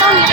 当你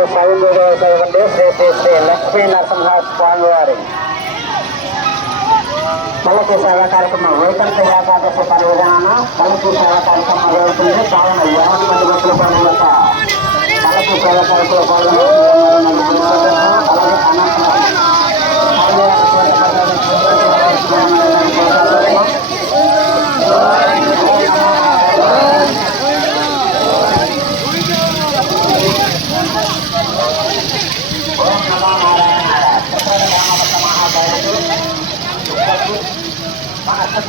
ఇవ్వండి శ్రీ శ్రీ శ్రీ లక్ష్మీ నరసింహ స్వామి వారి పల్లకి సేవా కార్యక్రమం వైకుంఠ ఏకాదశి పర్వదినాన పల్లకి సేవా కార్యక్రమం జరుగుతుంది కావున యావన్ మంది భక్తుల పనుల యొక్క పల్లకి సేవా కార్యక్రమం పాల్గొని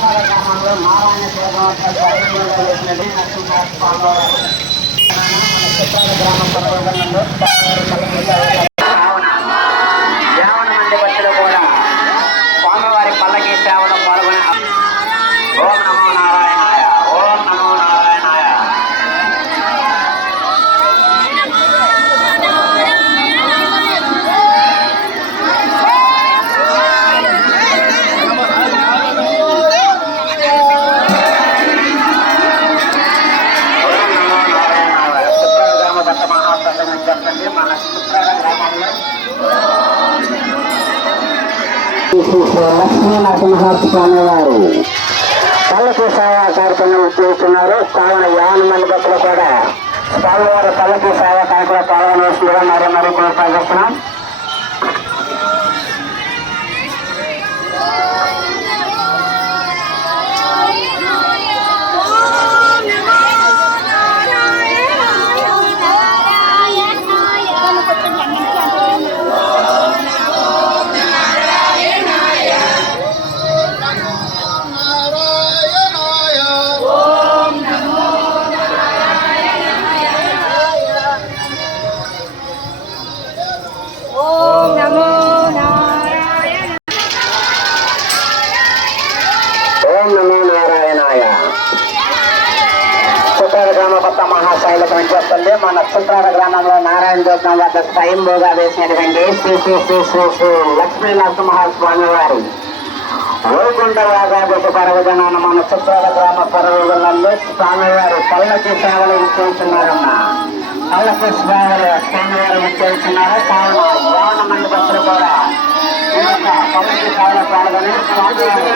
కార్యక్రమంలో చిత్రాల గ్రామంలో నారాయణ వేసినది నరసింహస్వామి చిత్రాల గ్రామ పర్వతంలో యావన మంది భక్తులు కూడా స్వామివారి పల్లకి సేవలో పాల్గొని ఓం నమో నారాయణాయ ఓం నమో నారాయణాయ ఓం నమో నారాయణాయ చిత్రాల గ్రామ భక్త మహాసంఘం చెప్పండి మన చిత్రాల గ్రామంలో లక్ష్మీ నరసింహస్వామి వారు పల్లకి సేవా కార్యక్రమం చేస్తున్నారు. కావున యాన మంది భక్తులు కూడా స్వామివారి పల్లకి సేవా కార్యక్రమం పాల్గొనవలసిందిగా మరో మరీ కొనసాగిస్తున్నాం స్థాయిలో మహాశైలకం చెప్తుంది మన చిత్రాల గ్రామంలో నారాయణ దుర్గం వద్ద స్వయంభూగా వేసినటువంటి శ్రీ శ్రీ శ్రీ శ్రీ శ్రీ లక్ష్మీ నరసింహస్వామి వారి. వైకుంఠ యాగాదశ పర్వదినాన మన చిత్రాల గ్రామ పర్వదనంలో స్వామివారు పల్లకి సేవలు ఇచ్చేస్తున్నారన్న పల్లకి సేవలు స్వామివారు ఇచ్చేస్తున్నారు. కావున యావన మండపత్రులు కూడా పల్లకి సేవలు పాల్గొని స్వామివారు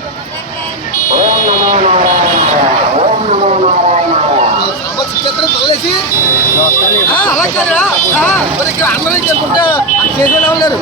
అలా కాదురా. ఇక్కడ అందరూ చేసుకుంటే లేరు